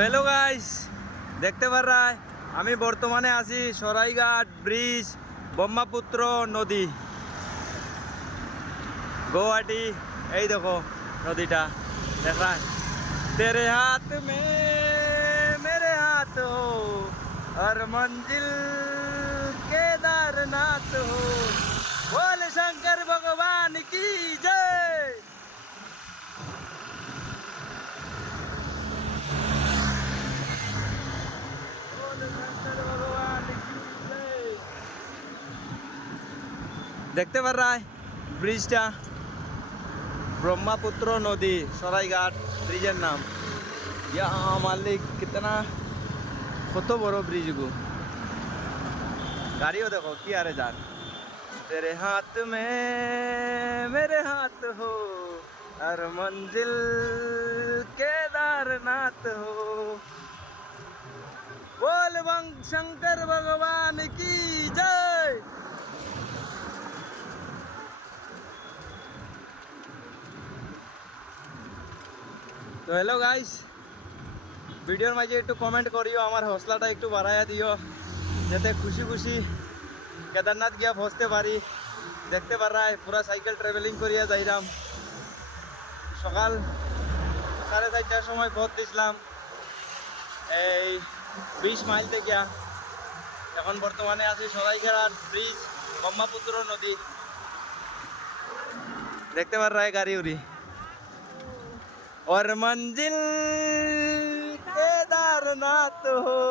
Hello guys, দেখতে পারায় আমি বর্তমানে আছি সরাইঘাট ব্রিজ ব্রহ্মপুত্র নদী গুয়াহাটি। এই দেখো নদীটা দেখায়। তেরে হাত মে মেরে হাত হো আর মঞ্জিল কেদারনাথ হো, बोल शंकर भगवान की जय। দেখতে পারায় ব্রিজটা ব্রহ্মপুত্র নদী সরাইঘাট ব্রিজের নাম। ইয়া মালিক কিতনা কত বড় ব্রিজ গো, গাড়িও দেখো কি আরে যান। तेरे हाथ में मेरे हाथ हो और मंजिल केदारनाथ हो, बोल बंग शंकर भगवान की जय। তো হ্যালো গাইস, ভিডিওর মাঝে একটু কমেন্ট করিও, আমার হৌসলাটা একটু বাড়াইয়া দিও যাতে খুশি খুশি কেদারনাথ গিয়া পৌঁছতে পারি। দেখতে পারায় পুরা সাইকেল ট্রাভেলিং করিয়া যাইলাম। সকাল 4:30টার সময় পথ দিছিলাম এই 20 মাইল থেকে। এখন বর্তমানে আছি সরাইঘাট ব্রিজ ব্রহ্মপুত্র নদী। দেখতে পারায় গাড়ি উড়ি और मंजिल केदारनाथ हो।